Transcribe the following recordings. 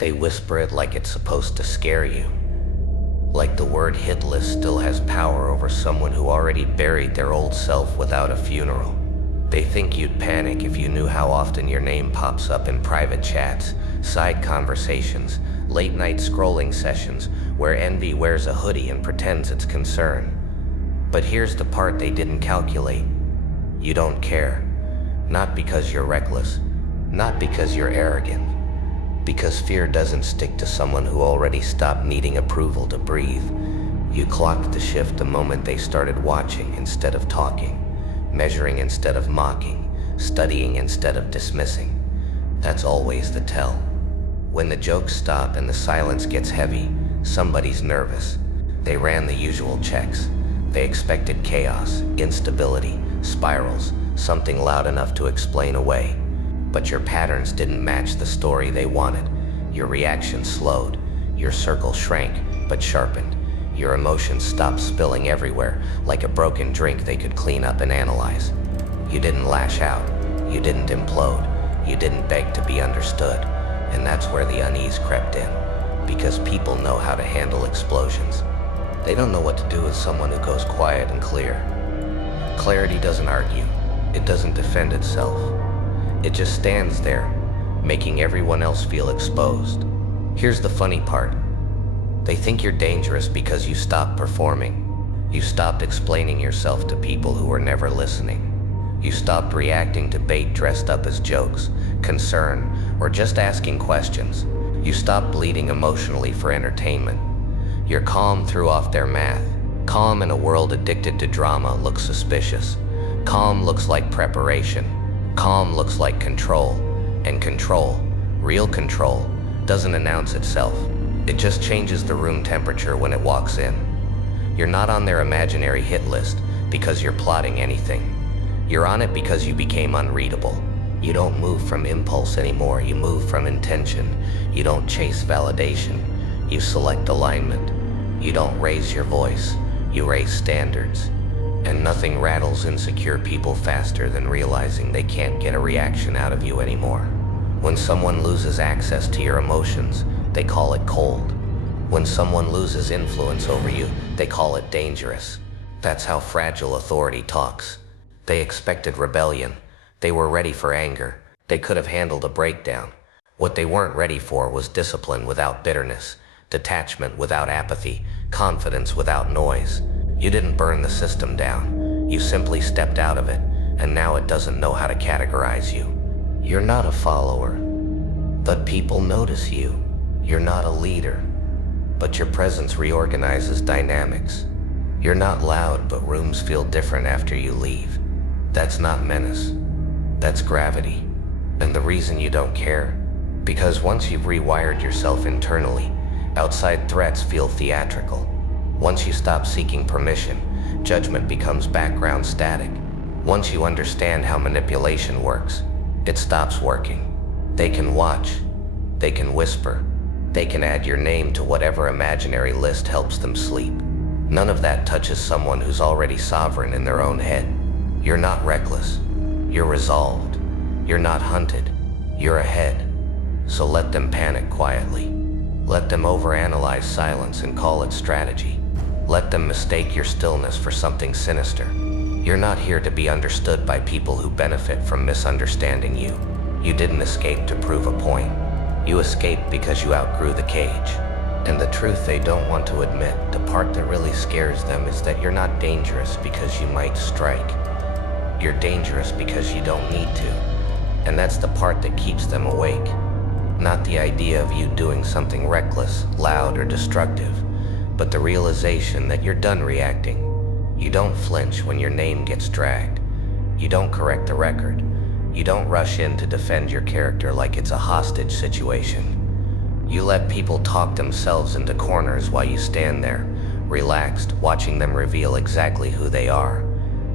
They whisper it like it's supposed to scare you. Like the word hit list still has power over someone who already buried their old self without a funeral. They think you'd panic if you knew how often your name pops up in private chats, side conversations, late night scrolling sessions where envy wears a hoodie and pretends it's concern. But here's the part they didn't calculate. You don't care. Not because you're reckless, not because you're arrogant, because fear doesn't stick to someone who already stopped needing approval to breathe. You clocked the shift the moment they started watching instead of talking, measuring instead of mocking, studying instead of dismissing. That's always the tell. When the jokes stop and the silence gets heavy, somebody's nervous. They ran the usual checks. They expected chaos, instability, spirals, something loud enough to explain away. But your patterns didn't match the story they wanted. Your reaction slowed. Your circle shrank, but sharpened. Your emotions stopped spilling everywhere, like a broken drink they could clean up and analyze. You didn't lash out. You didn't implode. You didn't beg to be understood. And that's where the unease crept in. Because people know how to handle explosions. They don't know what to do with someone who goes quiet and clear. Clarity doesn't argue. It doesn't defend itself. It just stands there, making everyone else feel exposed. Here's the funny part. They think you're dangerous because you stopped performing. You stopped explaining yourself to people who were never listening. You stopped reacting to bait dressed up as jokes, concern, or just asking questions. You stopped bleeding emotionally for entertainment. Your calm threw off their math. Calm in a world addicted to drama looks suspicious. Calm looks like preparation. Calm looks like control. And control, real control, doesn't announce itself. It just changes the room temperature when it walks in. You're not on their imaginary hit list because you're plotting anything. You're on it because you became unreadable. You don't move from impulse anymore, you move from intention. You don't chase validation, you select alignment. You don't raise your voice, you raise standards. And nothing rattles insecure people faster than realizing they can't get a reaction out of you anymore. When someone loses access to your emotions, they call it cold. When someone loses influence over you, they call it dangerous. That's how fragile authority talks. They expected rebellion. They were ready for anger. They could have handled a breakdown. What they weren't ready for was discipline without bitterness, detachment without apathy, confidence without noise. You didn't burn the system down. You simply stepped out of it, and now it doesn't know how to categorize you. You're not a follower, but people notice you. You're not a leader, but your presence reorganizes dynamics. You're not loud, but rooms feel different after you leave. That's not menace. That's gravity. And the reason you don't care? Because once you've rewired yourself internally, outside threats feel theatrical. Once you stop seeking permission, judgment becomes background static. Once you understand how manipulation works, it stops working. They can watch. They can whisper. They can add your name to whatever imaginary list helps them sleep. None of that touches someone who's already sovereign in their own head. You're not reckless. You're resolved. You're not hunted. You're ahead. So let them panic quietly. Let them overanalyze silence and call it strategy. Let them mistake your stillness for something sinister. You're not here to be understood by people who benefit from misunderstanding you. You didn't escape to prove a point. You escaped because you outgrew the cage. And the truth they don't want to admit, the part that really scares them, is that you're not dangerous because you might strike. You're dangerous because you don't need to. And that's the part that keeps them awake. Not the idea of you doing something reckless, loud, or destructive, but the realization that you're done reacting. You don't flinch when your name gets dragged. You don't correct the record. You don't rush in to defend your character like it's a hostage situation. You let people talk themselves into corners while you stand there, relaxed, watching them reveal exactly who they are.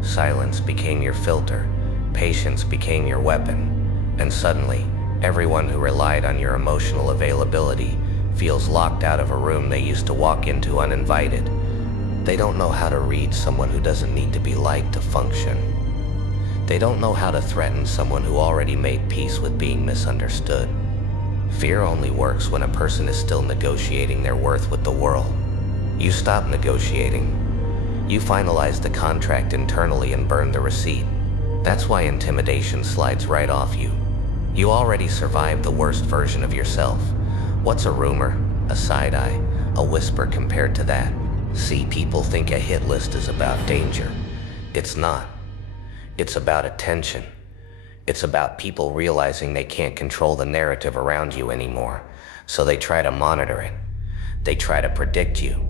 Silence became your filter. Patience became your weapon. And suddenly, everyone who relied on your emotional availability feels locked out of a room they used to walk into uninvited. They don't know how to read someone who doesn't need to be liked to function. They don't know how to threaten someone who already made peace with being misunderstood. Fear only works when a person is still negotiating their worth with the world. You stop negotiating. You finalize the contract internally and burn the receipt. That's why intimidation slides right off you. You already survived the worst version of yourself. What's a rumor, a side eye, a whisper compared to that? See, people think a hit list is about danger. It's not. It's about attention. It's about people realizing they can't control the narrative around you anymore, so they try to monitor it. They try to predict you.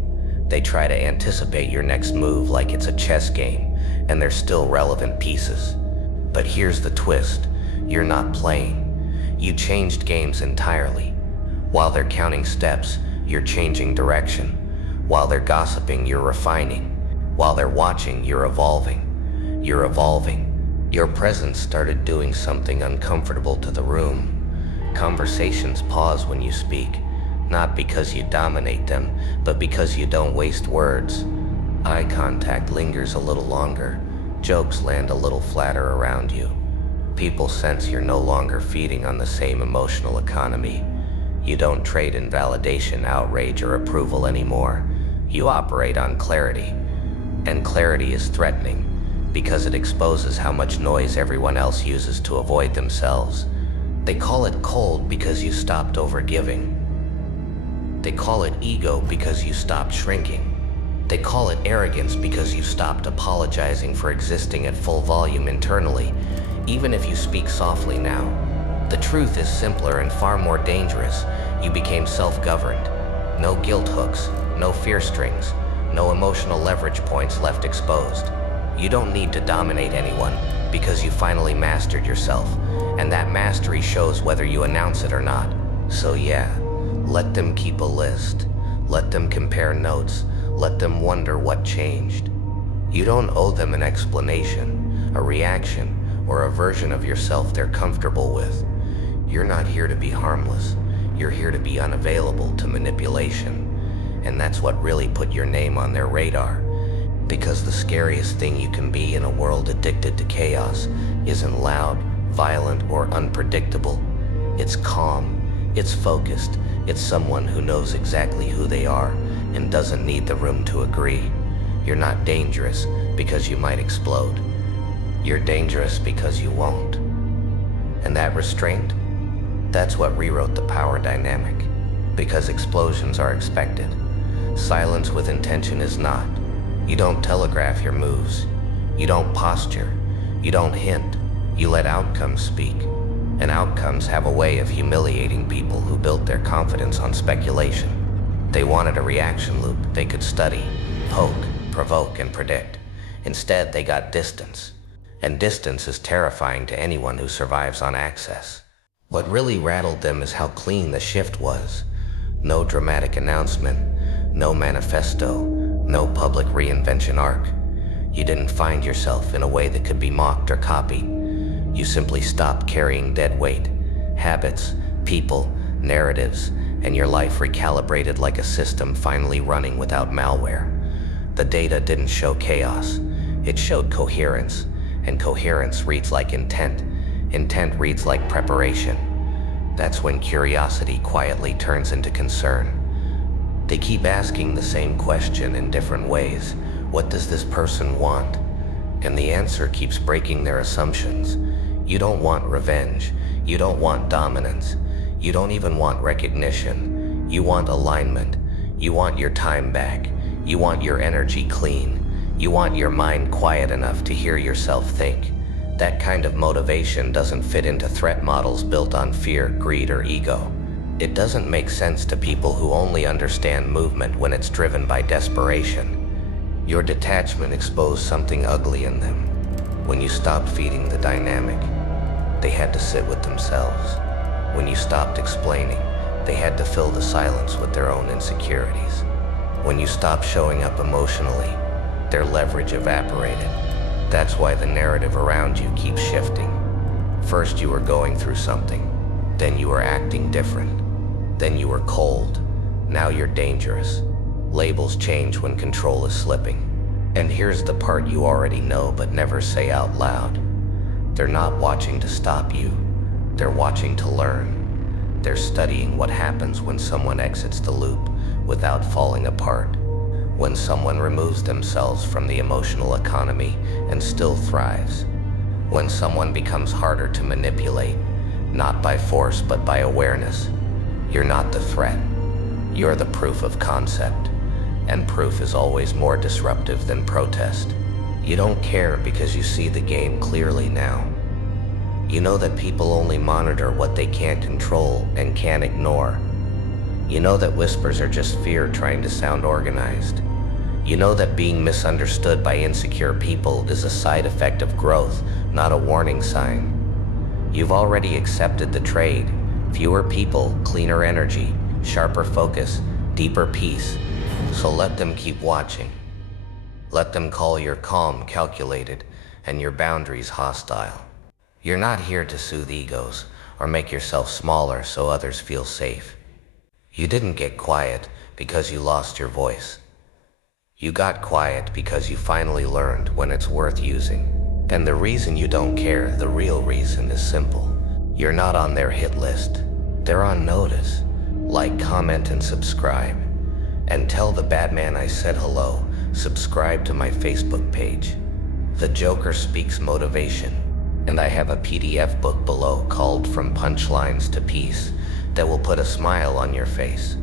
They try to anticipate your next move like it's a chess game, and they're still relevant pieces. But here's the twist. You're not playing. You changed games entirely. While they're counting steps, you're changing direction. While they're gossiping, you're refining. While they're watching, you're evolving. You're evolving. Your presence started doing something uncomfortable to the room. Conversations pause when you speak, not because you dominate them, but because you don't waste words. Eye contact lingers a little longer. Jokes land a little flatter around you. People sense you're no longer feeding on the same emotional economy. You don't trade in validation, outrage, or approval anymore. You operate on clarity. And clarity is threatening, because it exposes how much noise everyone else uses to avoid themselves. They call it cold because you stopped overgiving. They call it ego because you stopped shrinking. They call it arrogance because you stopped apologizing for existing at full volume internally, even if you speak softly now. The truth is simpler and far more dangerous. You became self-governed. No guilt hooks, no fear strings, no emotional leverage points left exposed. You don't need to dominate anyone because you finally mastered yourself, and that mastery shows whether you announce it or not. So yeah, let them keep a list. Let them compare notes. Let them wonder what changed. You don't owe them an explanation, a reaction, or a version of yourself they're comfortable with. You're not here to be harmless. You're here to be unavailable to manipulation. And that's what really put your name on their radar. Because the scariest thing you can be in a world addicted to chaos isn't loud, violent, or unpredictable. It's calm, it's focused, it's someone who knows exactly who they are and doesn't need the room to agree. You're not dangerous because you might explode. You're dangerous because you won't. And that restraint? That's what rewrote the power dynamic. Because explosions are expected. Silence with intention is not. You don't telegraph your moves. You don't posture. You don't hint. You let outcomes speak. And outcomes have a way of humiliating people who built their confidence on speculation. They wanted a reaction loop they could study, poke, provoke, and predict. Instead, they got distance. And distance is terrifying to anyone who survives on access. What really rattled them is how clean the shift was. No dramatic announcement, no manifesto, no public reinvention arc. You didn't find yourself in a way that could be mocked or copied. You simply stopped carrying dead weight, habits, people, narratives, and your life recalibrated like a system finally running without malware. The data didn't show chaos, it showed coherence, and coherence reads like intent. Intent reads like preparation. That's when curiosity quietly turns into concern. They keep asking the same question in different ways. What does this person want? And the answer keeps breaking their assumptions. You don't want revenge. You don't want dominance. You don't even want recognition. You want alignment. You want your time back. You want your energy clean. You want your mind quiet enough to hear yourself think. That kind of motivation doesn't fit into threat models built on fear, greed, or ego. It doesn't make sense to people who only understand movement when it's driven by desperation. Your detachment exposed something ugly in them. When you stopped feeding the dynamic, they had to sit with themselves. When you stopped explaining, they had to fill the silence with their own insecurities. When you stopped showing up emotionally, their leverage evaporated. That's why the narrative around you keeps shifting. First you were going through something, then you were acting different, then you were cold, now you're dangerous. Labels change when control is slipping. And here's the part you already know but never say out loud. They're not watching to stop you, they're watching to learn. They're studying what happens when someone exits the loop without falling apart, when someone removes themselves from the emotional economy and still thrives, when someone becomes harder to manipulate, not by force but by awareness. You're not the threat. You're the proof of concept, and proof is always more disruptive than protest. You don't care because you see the game clearly now. You know that people only monitor what they can't control and can't ignore. You know that whispers are just fear trying to sound organized. You know that being misunderstood by insecure people is a side effect of growth, not a warning sign. You've already accepted the trade. Fewer people, cleaner energy, sharper focus, deeper peace. So let them keep watching. Let them call your calm calculated and your boundaries hostile. You're not here to soothe egos or make yourself smaller so others feel safe. You didn't get quiet because you lost your voice. You got quiet because you finally learned when it's worth using. And the reason you don't care, the real reason, is simple. You're not on their hit list. They're on notice. Like, comment, and subscribe. And tell the Batman I said hello. Subscribe to my Facebook page. The Joker Speaks Motivation. And I have a PDF book below called From Punchlines to Peace that will put a smile on your face.